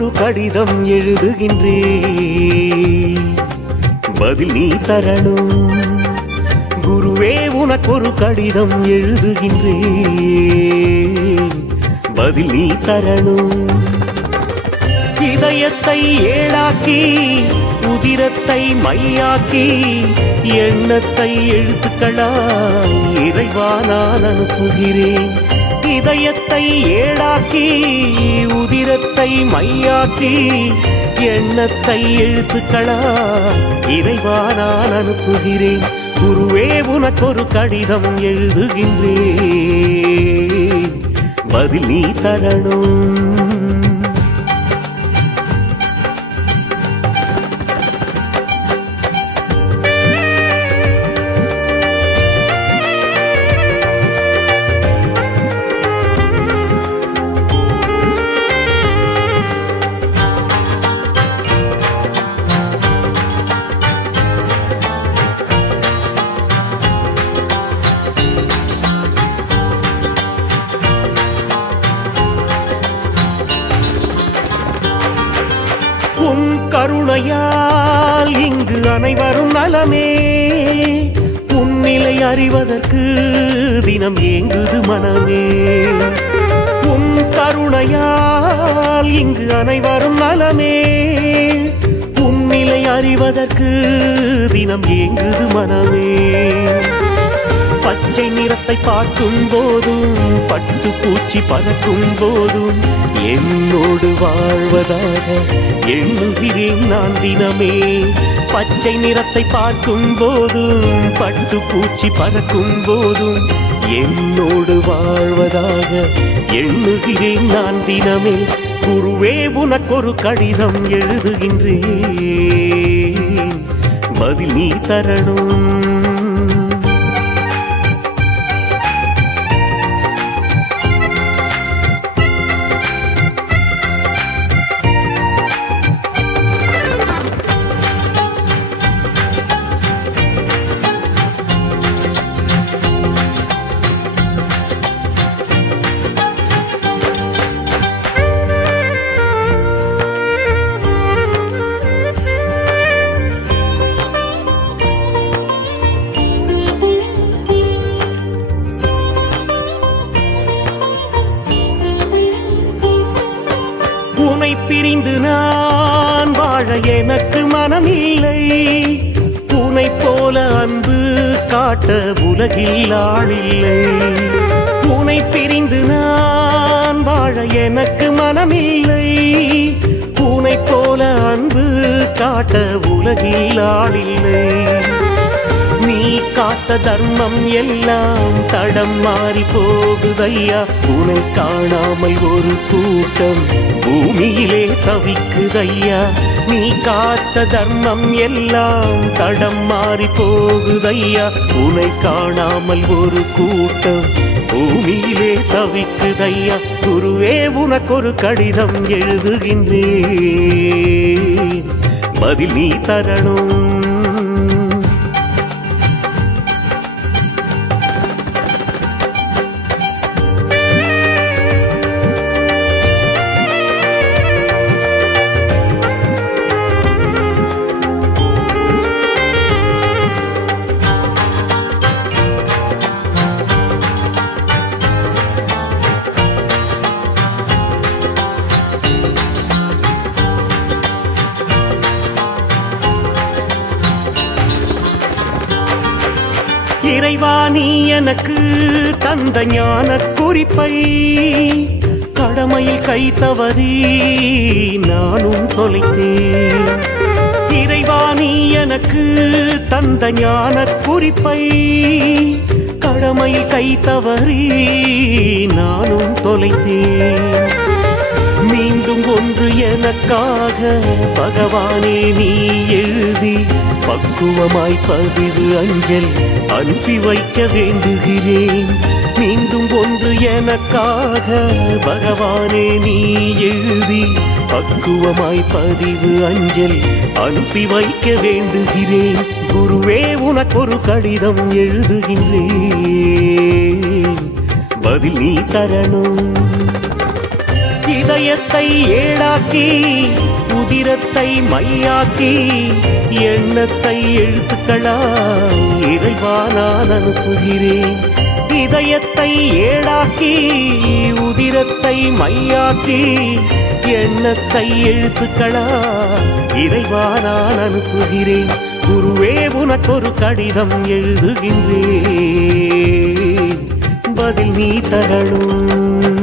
உனக்கொரு கடிதம் எழுதுகின்றேன், பதில் நீ தரணும். குருவே உனக்கொரு கடிதம் எழுதுகின்றேன், பதில் நீ தரணும். இதயத்தை ஏழாக்கி உதிரத்தை மையாக்கி எண்ணத்தை எழுத்துக்களாய் இறைவா நான் அனுப்புகிறேன். இதயத்தை ஏழாக்கி உதிரத்தை மையாக்கி எண்ணத்தை எழுத்துக்களாய் இறைவா நான் அனுப்புகிறேன். குருவே உனக்கொரு கடிதம் எழுதுகின்றேன், பதில் நீ தரணும். உன் கருணையால் இங்கு அனைவரும் நலமே, உன்னிலை அறிவதற்கு தினம் ஏங்குது மனமே. உன் கருணையால் இங்கு அனைவரும் நலமே, உன்னிலை அறிவதற்கு தினம் ஏங்குது மனமே. பச்சை நிறத்தை பார்க்கும் போதும் பட்டு பூச்சி பறக்கும் போதும் என்னோடு வாழ்வதாக எண்ணுகிறேன் நான் தினமே. பச்சை நிறத்தை பார்க்கும் போதும் பட்டு பூச்சி பறக்கும் போதும் என்னோடு வாழ்வதாக எண்ணுகிறேன் நான் தினமே. குருவே உனக்கொரு கடிதம் எழுதுகின்றேன், பதில் நீ தரணும். உன்னை பிரிந்து நான் வாழ எனக்கு மனமில்லை, உன்னை போல அன்பு காட்ட உலகில் ஆளில்லை. உன்னை பிரிந்து நான் வாழ எனக்கு மனமில்லை, உன்னை போல அன்பு காட்ட உலகில் ஆளில்லை. நீ காத்த தர்மம் எல்லாம் தடம் மாறி போகுதையா, உன்னை காணாமல் ஒரு கூட்டம் பூமியிலே தவிக்குதையா. நீ காத்த தர்மம் எல்லாம் தடம் மாறி போகுதையா, உன்னை காணாமல் ஒரு கூட்டம் பூமியிலே தவிக்குதையா. குருவே உனக்கொரு கடிதம் எழுதுகின்றேன், பதில் நீ தரணும். இறைவா நீ எனக்கு தந்த ஞான குறிப்பை கடமையில் கை தவறி நானும் தொலைத்தேன். இறைவா நீ எனக்கு தந்த ஞான குறிப்பை கடமையில் கை தவறி நானும் தொலைத்தேன். மீண்டும் ஒன்று எனக்காக பகவானே நீ எழுதி பக்குவமாய் பதிவு அஞ்சல் அனுப்பி வைக்க வேண்டுகிறேன். மீண்டும் ஒன்று எனக்காக பகவானே நீ எழுதி பக்குவமாய் பதிவு அஞ்சல் அனுப்பி வைக்க வேண்டுகிறேன். குருவே உனக்கொரு கடிதம் எழுதுகின்றேன், பதில் நீ தரணும். இதயத்தை ஏடாக்கி உதிரத்தை மையாக்கி எண்ணத்தை எழுத்துக்களா இறைவா நான் அனுப்புகிறேன். இதயத்தை ஏடாக்கி உதிரத்தை மையாக்கி எண்ணத்தை எழுத்துக்களா இறைவா நான் அனுப்புகிறேன். குருவே உனக்கொரு கடிதம் எழுதுகின்றேன், பதில் நீ தரணும்.